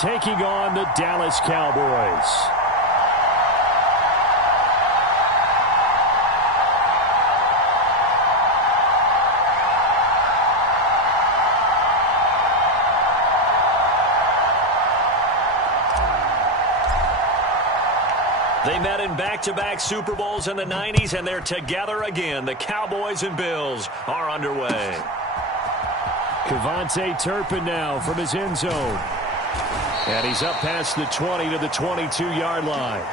taking on the Dallas Cowboys. They met in back-to-back Super Bowls in the 90s, and they're together again. The Cowboys and Bills are underway. Kevontae Turpin now from his end zone. And he's up past the 20 to the 22-yard line.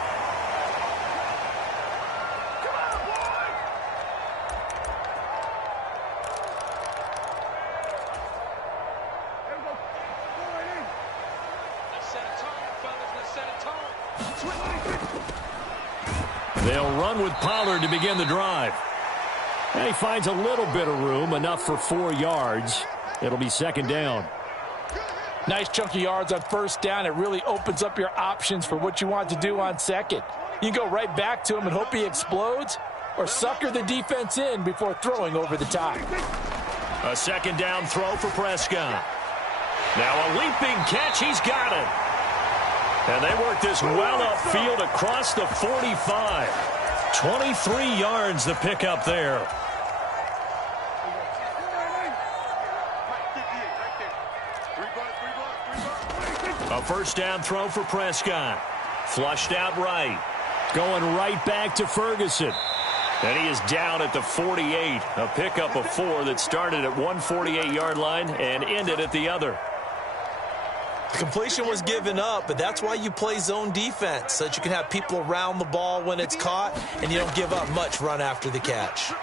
They'll run with Pollard to begin the drive. And he finds a little bit of room, enough for 4 yards. It'll be second down. Nice chunky yards on first down. It really opens up your options for what you want to do on second. You can go right back to him and hope he explodes, or sucker the defense in before throwing over the top. A second down throw for Prescott. Now a leaping catch. He's got it. And they work this well upfield across the 45. 23 yards the pickup there. A first down throw for Prescott. Flushed out right. Going right back to Ferguson. And he is down at the 48. A pickup of 4 that started at one 48-yard line and ended at the other. The completion was given up, but that's why you play zone defense, so that you can have people around the ball when it's caught, and you don't give up much run after the catch.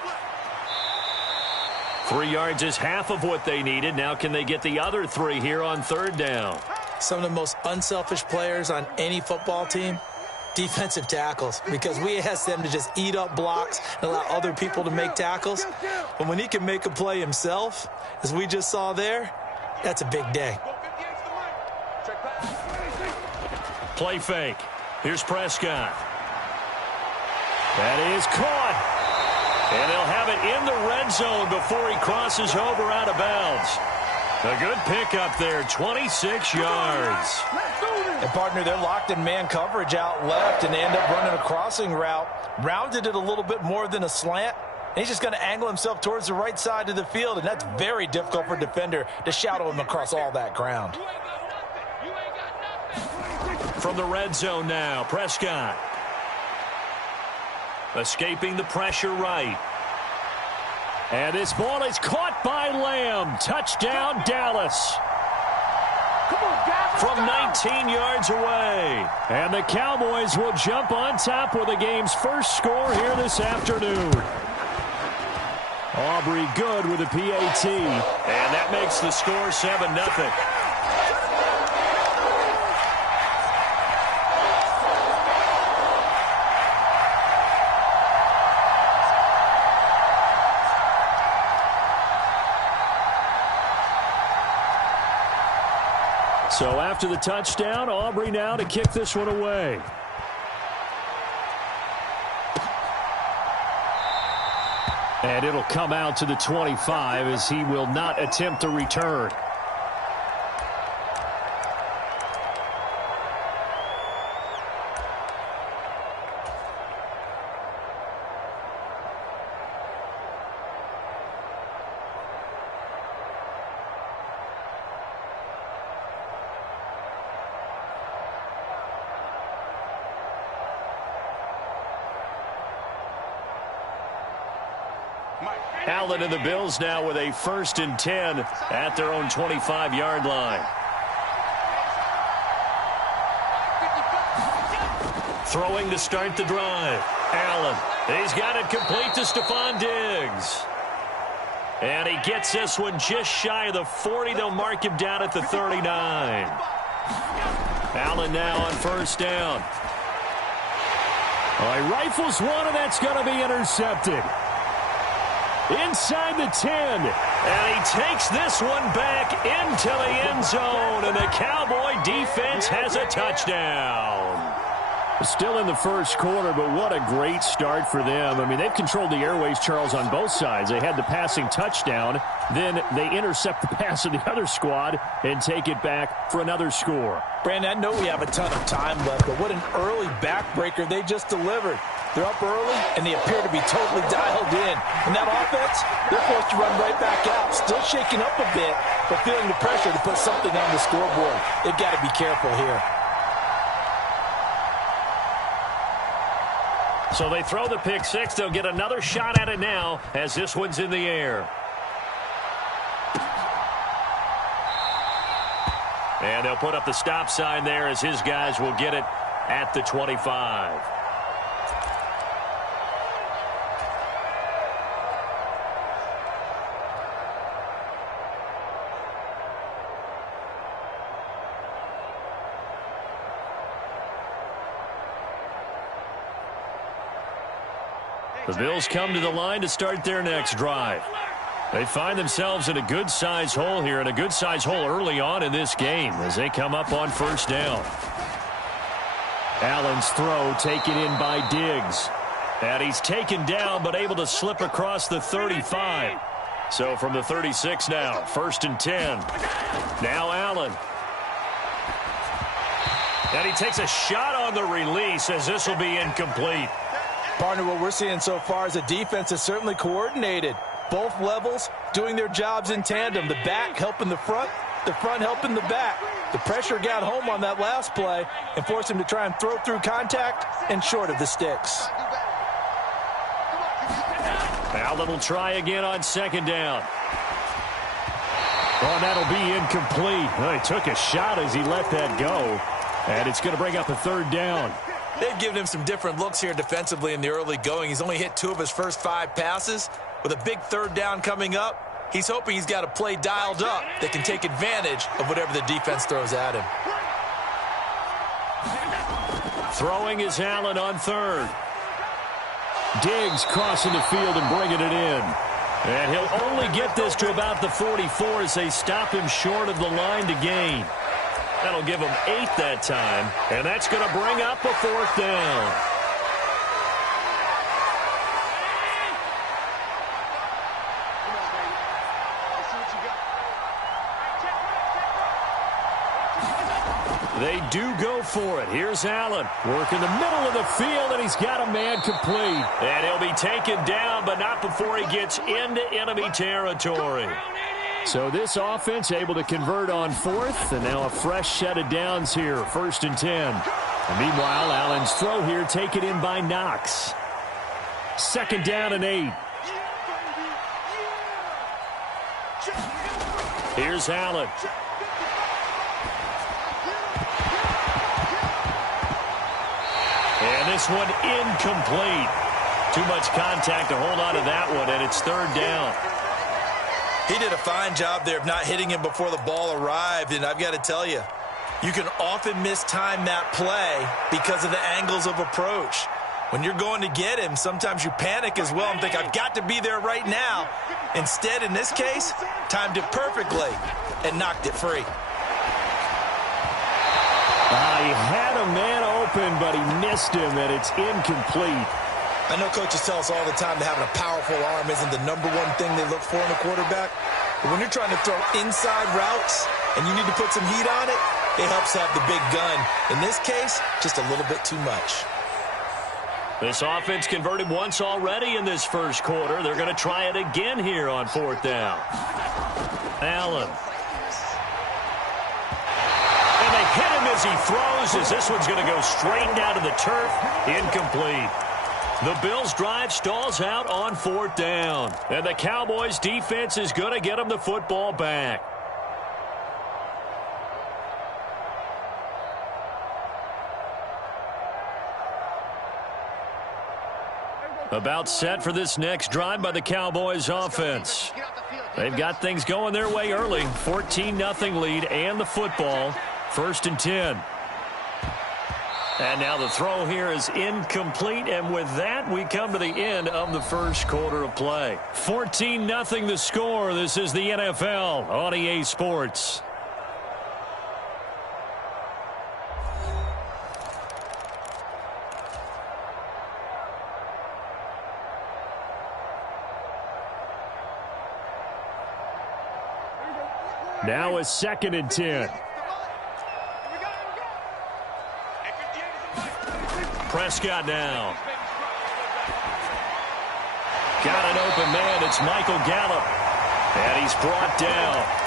3 yards is half of what they needed. Now can they get the other 3 here on third down? Some of the most unselfish players on any football team, defensive tackles, because we ask them to just eat up blocks and allow other people to make tackles. But when he can make a play himself, as we just saw there, that's a big day. Play fake. Here's Prescott. That is caught. And they'll have it in the red zone before he crosses over out of bounds. A good pickup there, 26 yards. And partner, they're locked in man coverage out left, and they end up running a crossing route. Rounded it a little bit more than a slant. And he's just going to angle himself towards the right side of the field, and that's very difficult for a defender to shadow him across all that ground. From the red zone now, Prescott. Escaping the pressure right. And this ball is caught by Lamb. Touchdown, Dallas. From 19 yards away. And the Cowboys will jump on top with the game's first score here this afternoon. Aubrey good with a PAT. And that makes the score 7-0. So after the touchdown, Aubrey now to kick this one away. And it'll come out to the 25 as he will not attempt a return. Allen and the Bills now with a 1st and 10 at their own 25-yard line. Throwing to start the drive. Allen. He's got it complete to Stephon Diggs. And he gets this one just shy of the 40. They'll mark him down at the 39. Allen now on first down. All right, rifles one, and that's going to be intercepted. Inside the 10. And he takes this one back into the end zone. And the Cowboy defense has a touchdown. Still in the first quarter, but what a great start for them. I mean, they've controlled the airways, Charles, on both sides. They had the passing touchdown. Then they intercept the pass of the other squad and take it back for another score. Brandon, I know we have a ton of time left, but what an early backbreaker they just delivered. They're up early, and they appear to be totally dialed in. And that offense, they're forced to run right back out, still shaking up a bit, but feeling the pressure to put something on the scoreboard. They've got to be careful here. So they throw the pick six. They'll get another shot at it now as this one's in the air. And they'll put up the stop sign there as his guys will get it at the 25. The Bills come to the line to start their next drive. They find themselves in a good-sized hole here, and a good-sized hole early on in this game as they come up on first down. Allen's throw taken in by Diggs. And he's taken down but able to slip across the 35. So from the 36 now, 1st and 10. Now Allen. And he takes a shot on the release as this will be incomplete. Partner, what we're seeing so far is the defense is certainly coordinated. Both levels doing their jobs in tandem. The back helping the front helping the back. The pressure got home on that last play and forced him to try and throw through contact and short of the sticks. Allen will try again on second down. Oh, that'll be incomplete. Well, he took a shot as he let that go. And it's going to bring up a third down. They've given him some different looks here defensively in the early going. He's only hit 2 of his first 5 passes. With a big third down coming up, he's hoping he's got a play dialed up that can take advantage of whatever the defense throws at him. Throwing is Allen on third. Diggs crossing the field and bringing it in. And he'll only get this to about the 44 as they stop him short of the line to gain. That'll give him 8 that time, and that's going to bring up a 4th down. They do go for it. Here's Allen. Working the middle of the field, and he's got a man complete. And he'll be taken down, but not before he gets into enemy territory. So this offense able to convert on 4th, and now a fresh set of downs here, 1st and 10. And meanwhile, Allen's throw here taken in by Knox. 2nd down and 8. Here's Allen. And this one incomplete. Too much contact to hold on to that one, and it's 3rd down. He did a fine job there of not hitting him before the ball arrived, and I've got to tell you, you can often mistime that play because of the angles of approach. When you're going to get him, sometimes you panic as well and think, I've got to be there right now. Instead, in this case, timed it perfectly and knocked it free. He had a man open, but he missed him, and it's incomplete. I know coaches tell us all the time that having a powerful arm isn't the #1 thing they look for in a quarterback. But when you're trying to throw inside routes and you need to put some heat on it, it helps have the big gun. In this case, just a little bit too much. This offense converted once already in this first quarter. They're going to try it again here on 4th down. Allen. And they hit him as he throws, as this one's going to go straight down to the turf. Incomplete. The Bills' drive stalls out on 4th down. And the Cowboys' defense is going to get them the football back. About set for this next drive by the Cowboys' offense. They've got things going their way early. 14-0 lead and the football. 1st and 10. And now the throw here is incomplete, and with that, we come to the end of the first quarter of play. 14-0 the score. This is the NFL on EA Sports. Now a 2nd and 10. Prescott now. Got an open man. It's Michael Gallup. And he's brought down.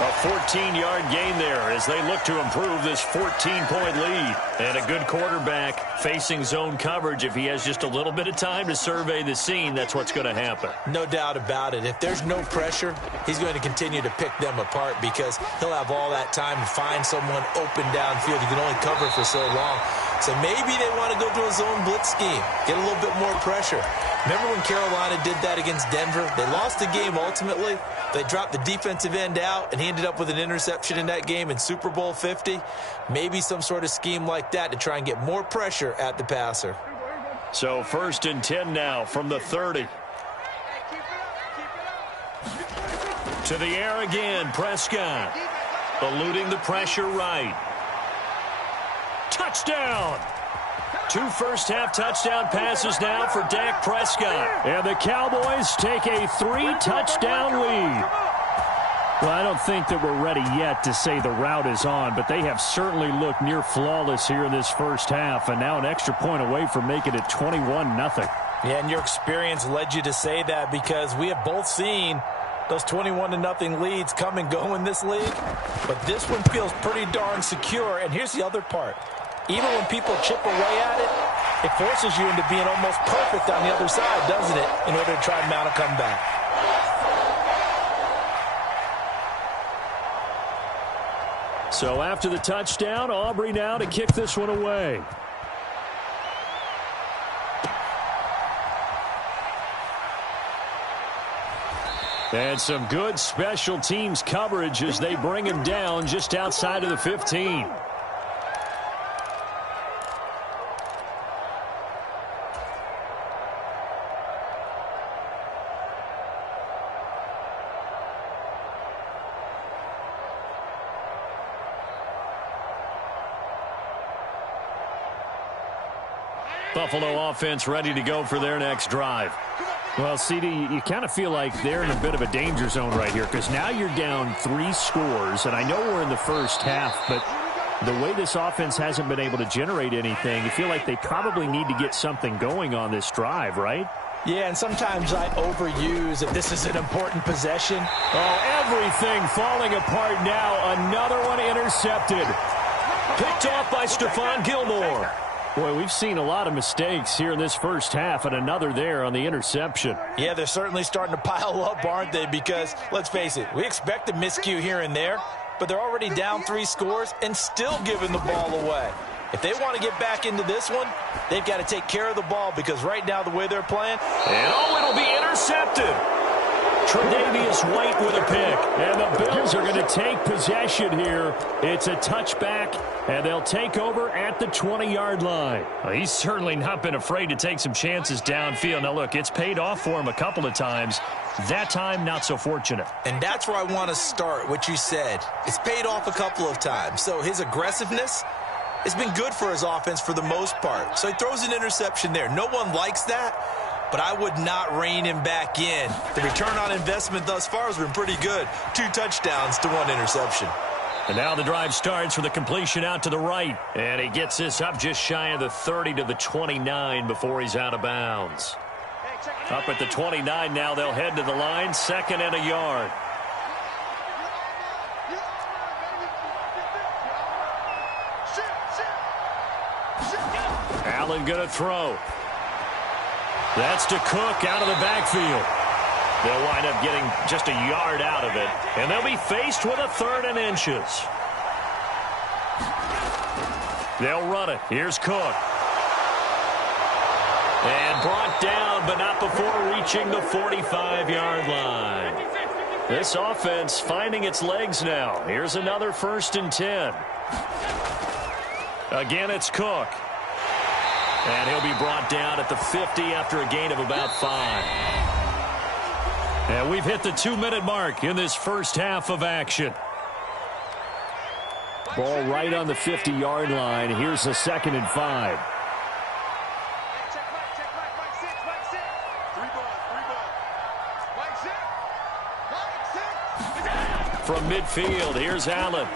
A 14-yard gain there as they look to improve this 14-point lead. And a good quarterback facing zone coverage. If he has just a little bit of time to survey the scene, that's what's going to happen. No doubt about it. If there's no pressure, he's going to continue to pick them apart because he'll have all that time to find someone open downfield. He can only cover for so long. So maybe they want to go to a zone blitz scheme, get a little bit more pressure. Remember when Carolina did that against Denver? They lost the game ultimately. They dropped the defensive end out, and he ended up with an interception in that game in Super Bowl 50. Maybe some sort of scheme like that to try and get more pressure at the passer. So 1st and 10 now from the 30. To the air again, Prescott. Eluding the pressure right. Touchdown! 2 first-half touchdown passes now for Dak Prescott. And the Cowboys take a 3-touchdown lead. Well, I don't think that we're ready yet to say the route is on, but they have certainly looked near flawless here in this first half, and now an extra point away from making it 21-0. Yeah, and your experience led you to say that because we have both seen those 21-0 leads come and go in this league. But this one feels pretty darn secure, and here's the other part. Even when people chip away at it, it forces you into being almost perfect on the other side, doesn't it, in order to try and mount a comeback. So after the touchdown, Aubrey now to kick this one away. And some good special teams coverage as they bring him down just outside of the 15. Buffalo offense ready to go for their next drive. Well, CD, you kind of feel like they're in a bit of a danger zone right here because now you're down 3 scores, and I know we're in the first half, but the way this offense hasn't been able to generate anything, you feel like they probably need to get something going on this drive, right? Yeah, and sometimes I overuse if this is an important possession. Oh, everything falling apart now. Another one intercepted. Picked off by Stephon Gilmore. Boy, we've seen a lot of mistakes here in this first half, and another there on the interception. Yeah, they're certainly starting to pile up, aren't they? Because, let's face it, we expect a miscue here and there, but they're already down 3 scores and still giving the ball away. If they want to get back into this one, they've got to take care of the ball because right now the way they're playing... And it'll be intercepted. Tre'Davious White with a pick. And the Bills are going to take possession here. It's a touchback, and they'll take over at the 20-yard line. Well, he's certainly not been afraid to take some chances downfield. Now, look, it's paid off for him a couple of times. That time, not so fortunate. And that's where I want to start, what you said. It's paid off a couple of times. So his aggressiveness has been good for his offense for the most part. So he throws an interception there. No one likes that, but I would not rein him back in. The return on investment thus far has been pretty good. 2 touchdowns to 1 interception. And now the drive starts for the completion out to the right. And he gets this up just shy of the 30 to the 29 before he's out of bounds. Up at the 29 now, they'll head to the line, 2nd and a yard. Allen going to throw. That's to Cook out of the backfield. They'll wind up getting just a yard out of it, and they'll be faced with a 3rd and inches. They'll run it. Here's Cook. And brought down, but not before reaching the 45-yard line. This offense finding its legs now. Here's another 1st and 10. Again, it's Cook. And he'll be brought down at the 50 after a gain of about 5. And we've hit the 2-minute mark in this first half of action. Ball right on the 50-yard line. Here's the 2nd and 5. From midfield, here's Allen.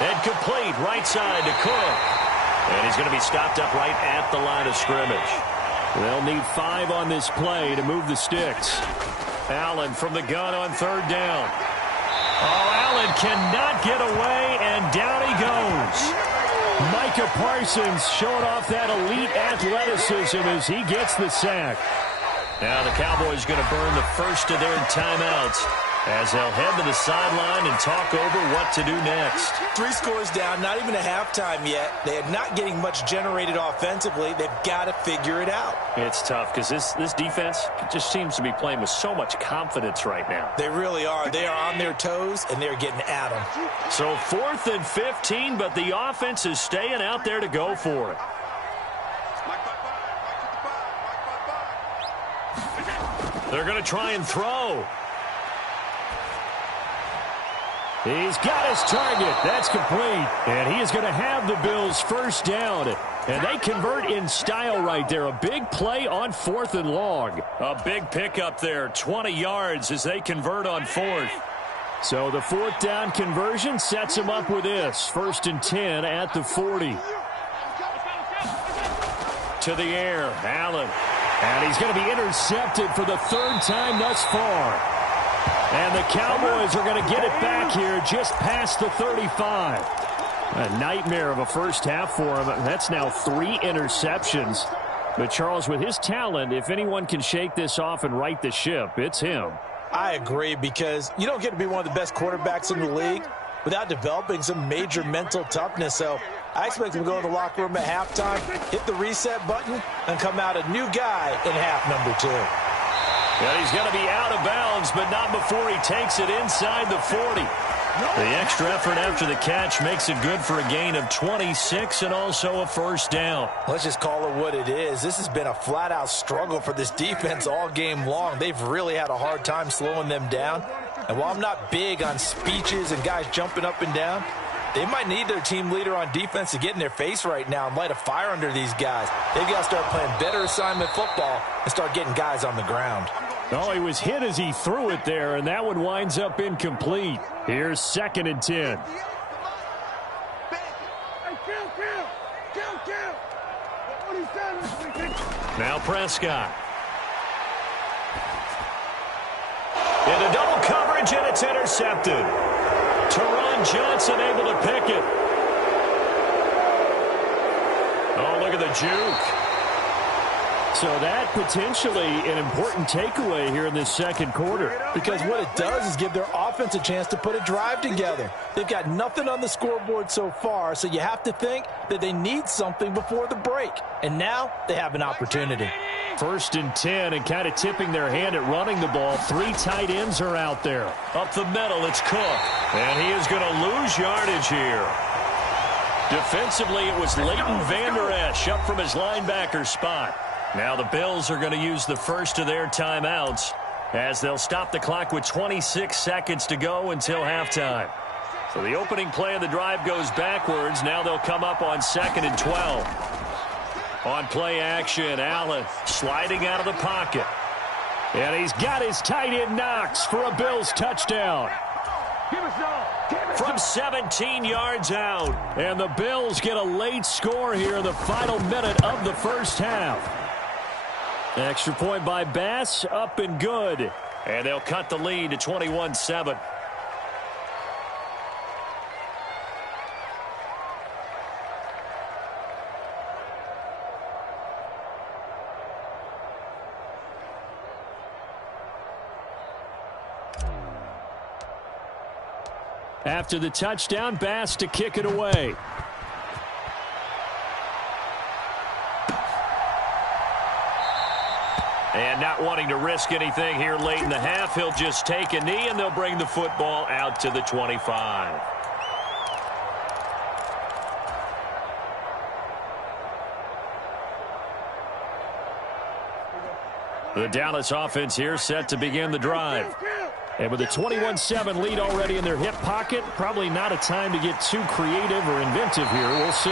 And complete, right side to Cook. And he's going to be stopped up right at the line of scrimmage. They'll need 5 on this play to move the sticks. Allen from the gun on third down. Oh, Allen cannot get away, and down he goes. Micah Parsons showing off that elite athleticism as he gets the sack. Now the Cowboys going to burn the first of their timeouts as they'll head to the sideline and talk over what to do next. 3 scores down, not even a halftime yet. They are not getting much generated offensively. They've got to figure it out. It's tough because this defense just seems to be playing with so much confidence right now. They really are. They are on their toes, and they're getting at them. So 4th and 15, but the offense is staying out there to go for it. They're going to try and throw. He's got his target. That's complete. And he is going to have the Bills first down. And they convert in style right there. A big play on 4th and long. A big pickup there. 20 yards as they convert on 4th. So the 4th down conversion sets him up with this. 1st and 10 at the 40. To the air, Allen. And he's going to be intercepted for the 3rd time thus far. And the Cowboys are going to get it back here just past the 35. A nightmare of a first half for him. That's now 3 interceptions. But Charles, with his talent, if anyone can shake this off and right the ship, it's him. I agree, because you don't get to be one of the best quarterbacks in the league without developing some major mental toughness. So I expect him to go in the locker room at halftime, hit the reset button, and come out a new guy in half number 2. Well, he's going to be out of bounds, but not before he takes it inside the 40. The extra effort after the catch makes it good for a gain of 26 and also a first down. Let's just call it what it is. This has been a flat-out struggle for this defense all game long. They've really had a hard time slowing them down. And while I'm not big on speeches and guys jumping up and down, they might need their team leader on defense to get in their face right now and light a fire under these guys. They've got to start playing better assignment football and start getting guys on the ground. Oh, he was hit as he threw it there, and that one winds up incomplete. Here's 2nd and 10. Now Prescott. Into double coverage, and it's intercepted. Teron Johnson able to pick it. Oh, look at the juke. So that potentially an important takeaway here in this second quarter. Because what it does is give their offense a chance to put a drive together. They've got nothing on the scoreboard so far, so you have to think that they need something before the break. And now they have an opportunity. 1st and 10, and kind of tipping their hand at running the ball. 3 tight ends are out there. Up the middle, it's Cook. And he is going to lose yardage here. Defensively, it was Leighton Vander Esch up from his linebacker spot. Now the Bills are going to use the first of their timeouts as they'll stop the clock with 26 seconds to go until halftime. So the opening play of the drive goes backwards. Now they'll come up on 2nd and 12. On play action, Allen sliding out of the pocket. And he's got his tight end Knox for a Bills touchdown. From 17 yards out. And the Bills get a late score here in the final minute of the first half. Extra point by Bass, up and good. And they'll cut the lead to 21-7. After the touchdown, Bass to kick it away. And not wanting to risk anything here late in the half, he'll just take a knee, and they'll bring the football out to the 25. The Dallas offense here set to begin the drive. And with a 21-7 lead already in their hip pocket, probably not a time to get too creative or inventive here. We'll see.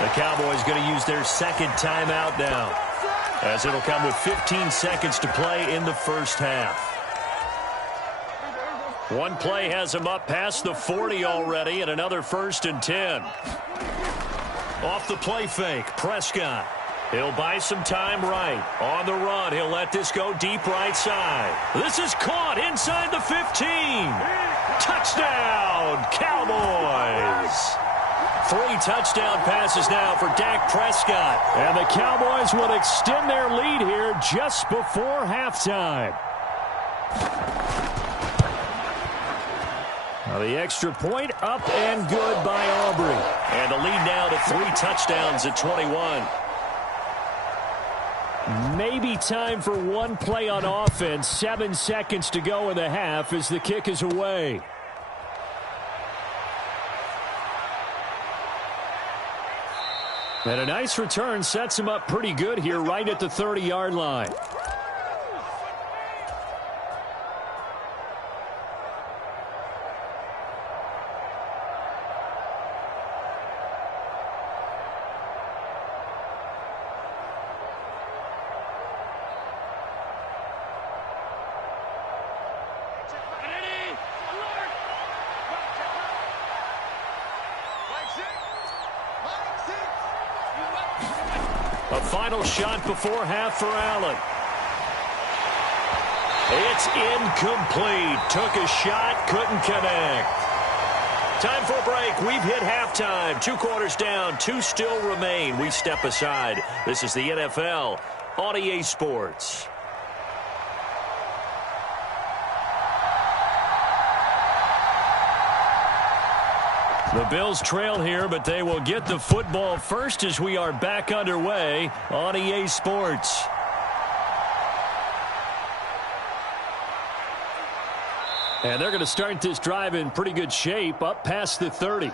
The Cowboys going to use their second timeout now, as it'll come with 15 seconds to play in the first half. One play has him up past the 40 already, and another 1st and 10. Off the play fake, Prescott. He'll buy some time right. On the run, he'll let this go deep right side. This is caught inside the 15. Touchdown, Cowboys. 3 touchdown passes now for Dak Prescott. And the Cowboys will extend their lead here just before halftime. Now the extra point up and good by Aubrey. And the lead now to 3 touchdowns at 21. Maybe time for one play on offense. 7 seconds to go in the half as the kick is away. And a nice return sets him up pretty good here right at the 30-yard line. A final shot before half for Allen. It's incomplete. Took a shot, couldn't connect. Time for a break. We've hit halftime. 2 quarters down, 2 still remain. We step aside. This is the NFL on EA Sports. The Bills trail here, but they will get the football first as we are back underway on EA Sports. And they're going to start this drive in pretty good shape, up past the 30.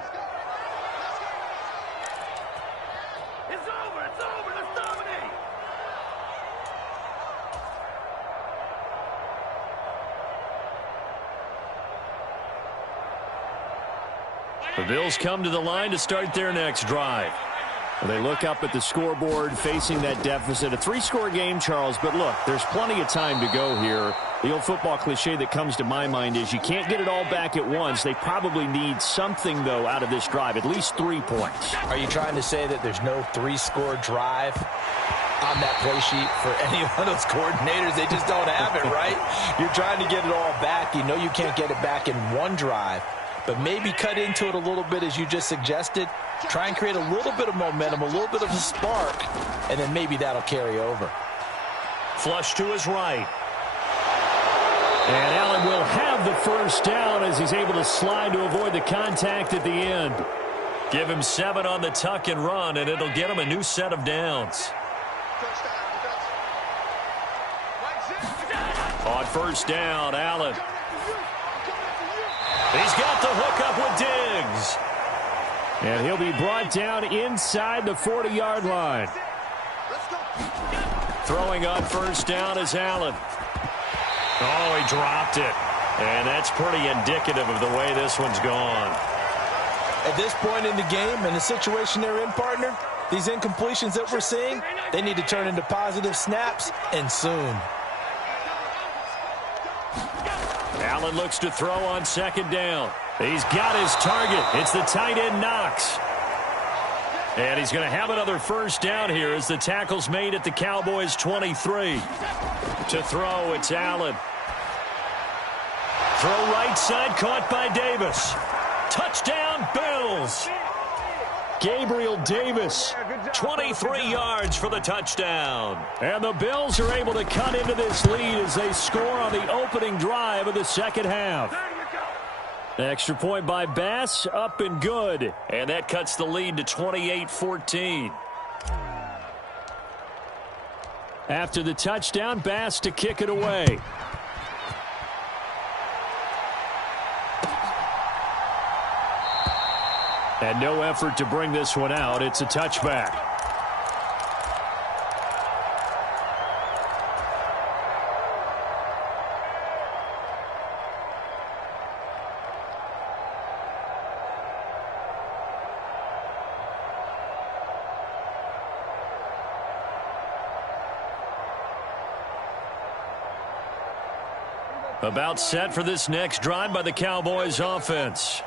The Bills come to the line to start their next drive. They look up at the scoreboard facing that deficit. A 3-score game, Charles, but look, there's plenty of time to go here. The old football cliche that comes to my mind is you can't get it all back at once. They probably need something, though, out of this drive, at least 3 points. Are you trying to say that there's no 3-score drive on that play sheet for any one of those coordinators? They just don't have it, right? You're trying to get it all back. You know you can't get it back in one drive. But maybe cut into it a little bit as you just suggested. Try and create a little bit of momentum, a little bit of a spark, and then maybe that'll carry over. Flush to his right. And Allen will have the first down as he's able to slide to avoid the contact at the end. Give him 7 on the tuck and run, and it'll get him a new set of downs. On first down, Allen. He's got the hook up with Diggs. And he'll be brought down inside the 40-yard line. Throwing on first down is Allen. Oh, he dropped it. And that's pretty indicative of the way this one's gone. At this point in the game and the situation they're in, partner, these incompletions that we're seeing, they need to turn into positive snaps, and soon. Allen looks to throw on second down. He's got his target. It's the tight end Knox. And he's going to have another first down here as the tackle's made at the Cowboys' 23. To throw, it's Allen. Throw right side, caught by Davis. Touchdown, Bills. Gabriel Davis. 23 yards for the touchdown. And the Bills are able to cut into this lead as they score on the opening drive of the second half. Extra point by Bass, up and good. And that cuts the lead to 28-14. After the touchdown, Bass to kick it away. And no effort to bring this one out. It's a touchback. About set for this next drive by the Cowboys offense.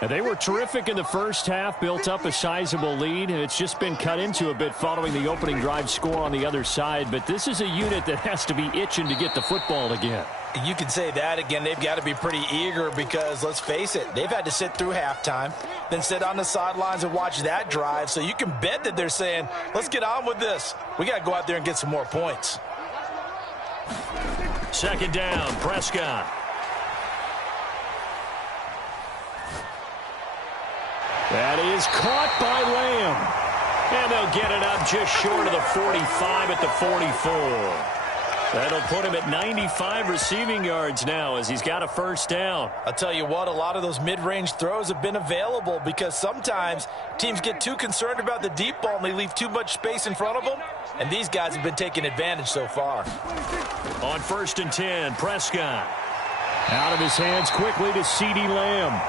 And they were terrific in the first half, built up a sizable lead, and it's just been cut into a bit following the opening drive score on the other side. But this is a unit that has to be itching to get the football again. You can say that again. They've got to be pretty eager because, let's face it, they've had to sit through halftime, then sit on the sidelines and watch that drive. So you can bet that they're saying, let's get on with this. We got to go out there and get some more points. Second down, Prescott. That is caught by Lamb. And they'll get it up just short of the 45 at the 44. That'll put him at 95 receiving yards now as he's got a first down. I'll tell you what, a lot of those mid-range throws have been available because sometimes teams get too concerned about the deep ball and they leave too much space in front of them. And these guys have been taking advantage so far. On 1st and 10, Prescott. Out of his hands quickly to CeeDee Lamb.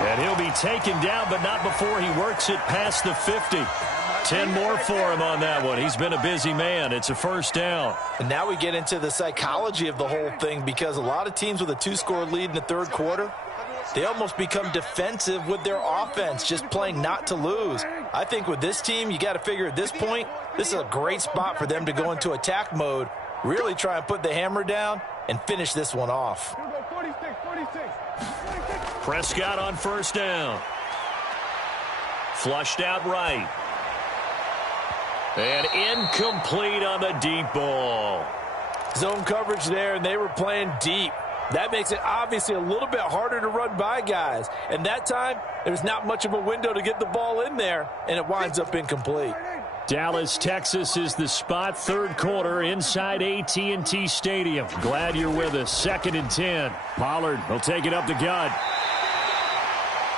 And he'll be taken down, but not before he works it past the 50. 10 more for him on that one. He's been a busy man. It's a first down. And now we get into the psychology of the whole thing because a lot of teams with a 2-score lead in the third quarter, they almost become defensive with their offense, just playing not to lose. I think with this team, you got to figure at this point, this is a great spot for them to go into attack mode, really try and put the hammer down and finish this one off. Prescott on first down. Flushed out right. And incomplete on the deep ball. Zone coverage there, and they were playing deep. That makes it obviously a little bit harder to run by guys. And that time, there's not much of a window to get the ball in there, and it winds up incomplete. Dallas, Texas is the spot. Third quarter inside AT&T Stadium. Glad you're with us. 2nd and 10. Pollard will take it up the gut.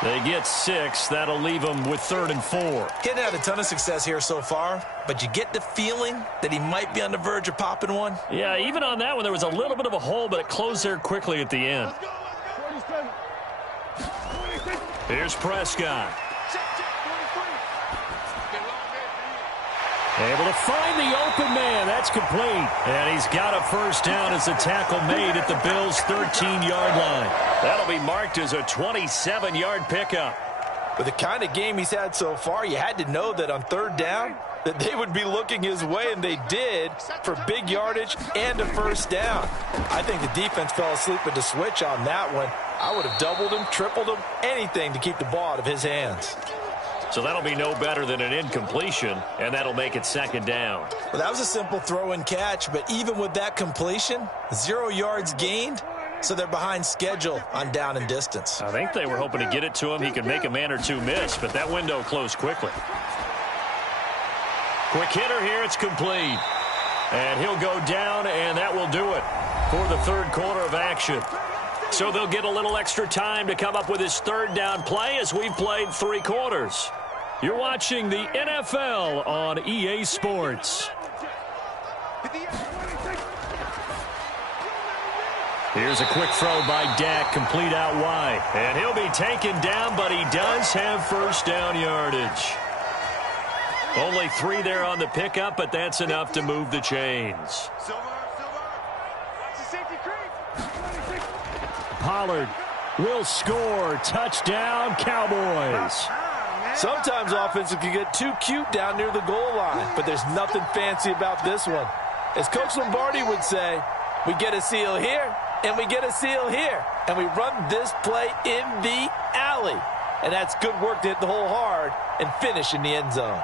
They get 6. That'll leave them with 3rd and 4. He hasn't had a ton of success here so far, but you get the feeling that he might be on the verge of popping one. Yeah, even on that one, there was a little bit of a hole, but it closed there quickly at the end. Here's Prescott. Able to find the open man. That's complete. And he's got a first down as a tackle made at the Bills' 13-yard line. That'll be marked as a 27-yard pickup. With the kind of game he's had so far, you had to know that on third down that they would be looking his way, and they did, for big yardage and a first down. I think the defense fell asleep at the switch on that one. I would have doubled him, tripled him, anything to keep the ball out of his hands. So that'll be no better than an incompletion, and that'll make it 2nd down. Well, that was a simple throw and catch, but even with that completion, 0 yards gained, so they're behind schedule on down and distance. I think they were hoping to get it to him. He could make a man or two miss, but that window closed quickly. Quick hitter here, it's complete. And he'll go down, and that will do it for the third quarter of action. So they'll get a little extra time to come up with his third down play as we've played 3 quarters. You're watching the NFL on EA Sports. Here's a quick throw by Dak, complete out wide. And he'll be taken down, but he does have first down yardage. Only 3 there on the pickup, but that's enough to move the chains. Pollard will score. Touchdown, Cowboys. Sometimes offenses can get too cute down near the goal line, but there's nothing fancy about this one. As Coach Lombardi would say, we get a seal here, and we get a seal here, and we run this play in the alley. And that's good work to hit the hole hard and finish in the end zone.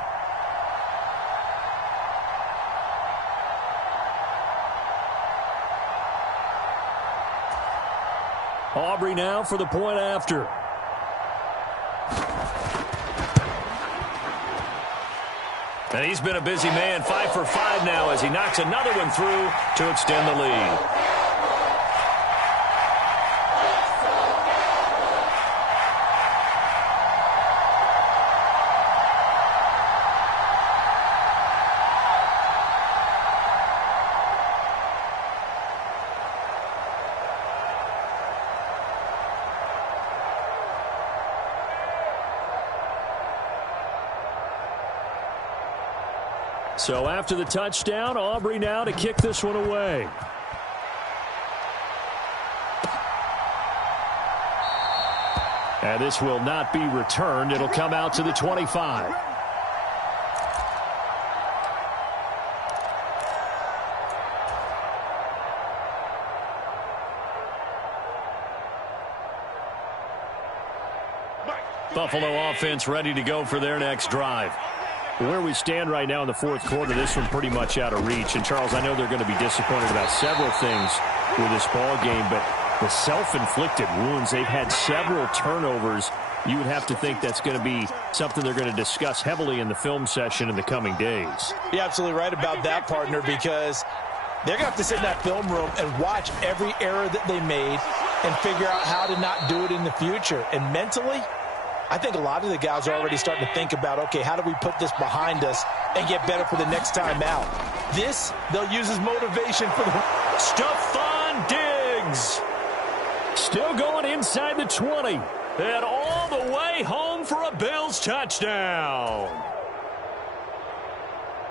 Aubrey now for the point after. And he's been a busy man, 5 for 5 now as he knocks another one through to extend the lead. So after the touchdown, Aubrey now to kick this one away. And this will not be returned. It'll come out to the 25. Buffalo offense ready to go for their next drive. Where we stand right now in the fourth quarter, this one pretty much out of reach. And, Charles, I know they're going to be disappointed about several things with this ball game, but the self-inflicted wounds, they've had several turnovers. You would have to think that's going to be something they're going to discuss heavily in the film session in the coming days. You're absolutely right about that, partner, because they're going to have to sit in that film room and watch every error that they made and figure out how to not do it in the future. And mentally, I think a lot of the guys are already starting to think about, okay, how do we put this behind us and get better for the next time out? This, they'll use as motivation for the... Stephon Diggs. Still going inside the 20. And all the way home for a Bills touchdown.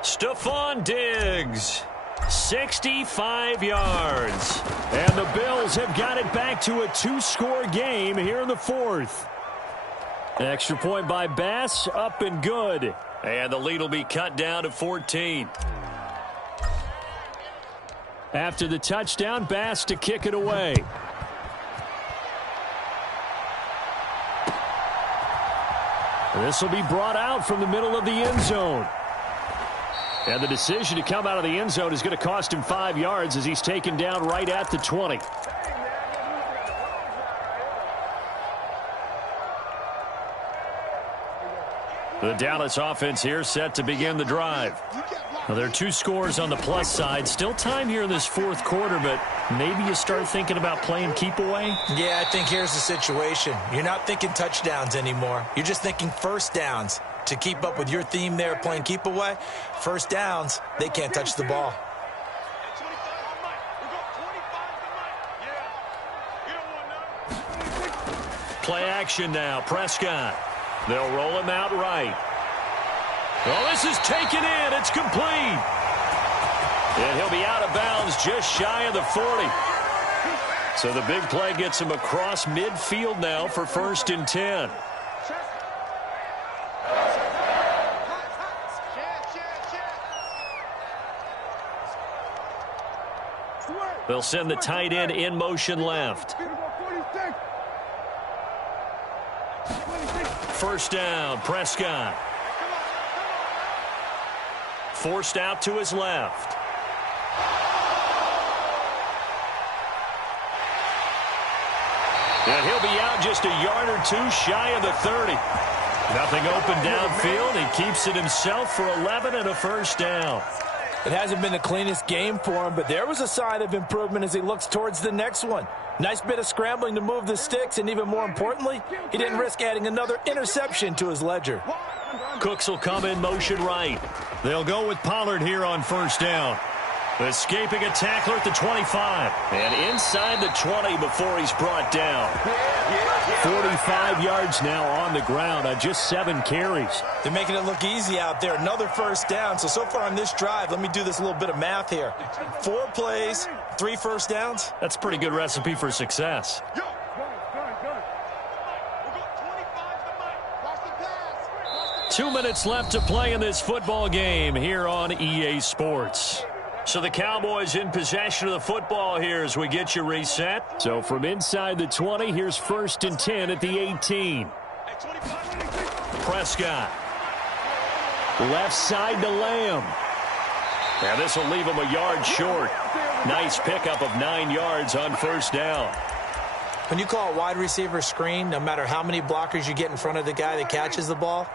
Stephon Diggs, 65 yards. And the Bills have got it back to a two-score game here in the fourth. Extra point by Bass, up and good. And the lead will be cut down to 14. After the touchdown, Bass to kick it away. This will be brought out from the middle of the end zone. And the decision to come out of the end zone is going to cost him 5 yards as he's taken down right at the 20. The Dallas offense here set to begin the drive. Well, there are two scores on the plus side. Still time here in this fourth quarter, but maybe you start thinking about playing keep away? Yeah, I think here's the situation. You're not thinking touchdowns anymore. You're just thinking first downs. To keep up with your theme there, playing keep away, first downs, they can't touch the ball. Play action now. Prescott. They'll roll him out right. Well, this is taken in. It's complete. And he'll be out of bounds just shy of the 40. So the big play gets him across midfield now for 1st and 10. They'll send the tight end in motion left. First down, Prescott. Forced out to his left. And he'll be out just a yard or two shy of the 30. Nothing open downfield. He keeps it himself for 11 and a first down. It hasn't been the cleanest game for him, but there was a sign of improvement as he looks towards the next one. Nice bit of scrambling to move the sticks, and even more importantly, he didn't risk adding another interception to his ledger. Cooks will come in motion right. They'll go with Pollard here on first down. Escaping a tackler at the 25. And inside the 20 before he's brought down. 45 yards now on the ground on just 7 carries. They're making it look easy out there. Another first down. So far on this drive, let me do this little bit of math here. 4 plays, 3 first downs. That's a pretty good recipe for success. 2 minutes left to play in this football game here on EA Sports. So the Cowboys in possession of the football here as we get you reset. So from inside the 20, here's 1st and 10 at the 18. Prescott. Left side to Lamb. Now this will leave him a yard short. Nice pickup of 9 yards on first down. When you call a wide receiver screen, no matter how many blockers you get in front of the guy that catches the ball,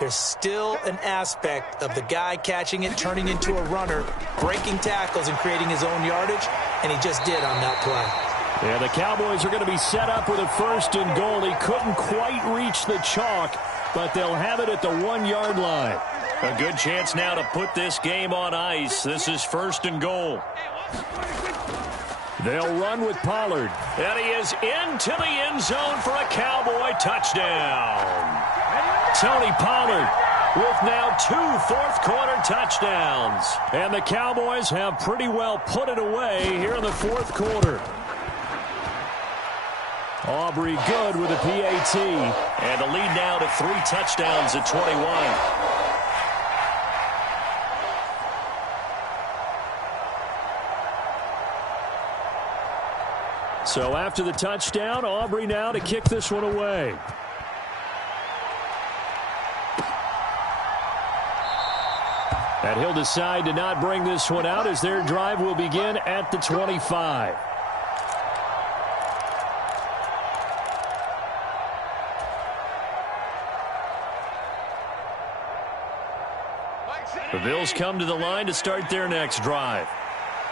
there's still an aspect of the guy catching it, turning into a runner, breaking tackles and creating his own yardage, and he just did on that play. Yeah, the Cowboys are going to be set up with a 1st and goal. He couldn't quite reach the chalk, but they'll have it at the 1-yard line. A good chance now to put this game on ice. This is 1st and goal. They'll run with Pollard. And he is into the end zone for a Cowboy touchdown. Tony Pollard with now 2 fourth-quarter touchdowns. And the Cowboys have pretty well put it away here in the fourth quarter. Aubrey good with a PAT. And the lead now to 3 touchdowns at 21. So after the touchdown, Aubrey now to kick this one away. And he'll decide to not bring this one out as their drive will begin at the 25. The Bills come to the line to start their next drive.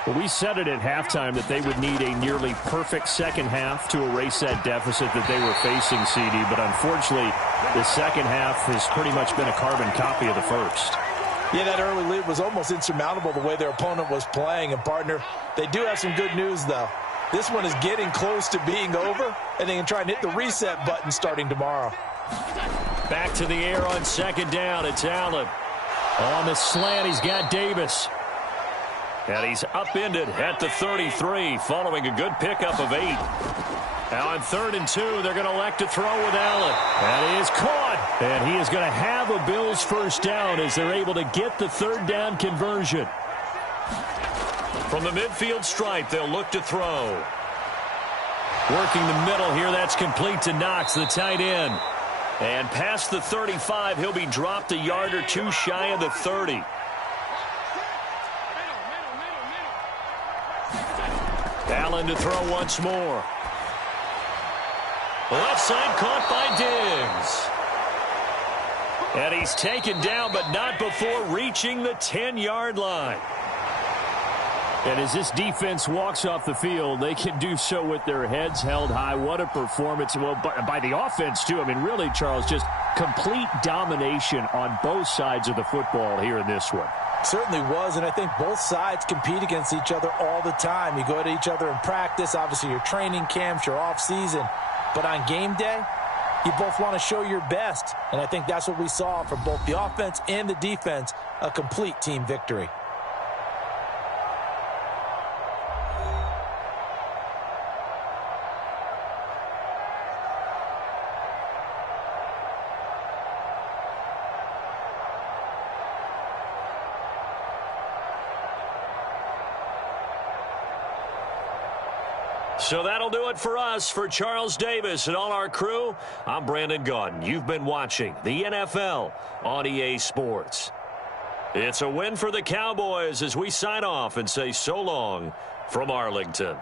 Well, we said it at halftime that they would need a nearly perfect second half to erase that deficit that they were facing, CD. But unfortunately, the second half has pretty much been a carbon copy of the first. Yeah, that early lead was almost insurmountable the way their opponent was playing. And, partner, they do have some good news, though. This one is getting close to being over, and they can try and hit the reset button starting tomorrow. Back to the air on second down. It's Allen. On the slant, he's got Davis. And he's upended at the 33 following a good pickup of 8. Now on 3rd and 2, they're going to elect to throw with Allen. And he is caught. And he is going to have a Bills first down as they're able to get the 3rd down conversion. From the midfield stripe, they'll look to throw. Working the middle here, that's complete to Knox, the tight end. And past the 35, he'll be dropped a yard or 2 shy of the 30. Allen to throw once more. Left side caught by Diggs. And he's taken down, but not before reaching the 10-yard line. And as this defense walks off the field, they can do so with their heads held high. What a performance. Well, by the offense, too. I mean, really, Charles, just complete domination on both sides of the football here in this one. Certainly was, and I think both sides compete against each other all the time. You go to each other in practice, obviously your training camps, your off-season. But on game day, you both want to show your best. And I think that's what we saw from both the offense and the defense, a complete team victory. So that'll do it for us. For Charles Davis and all our crew, I'm Brandon Gaudin. You've been watching the NFL on EA Sports. It's a win for the Cowboys as we sign off and say so long from Arlington.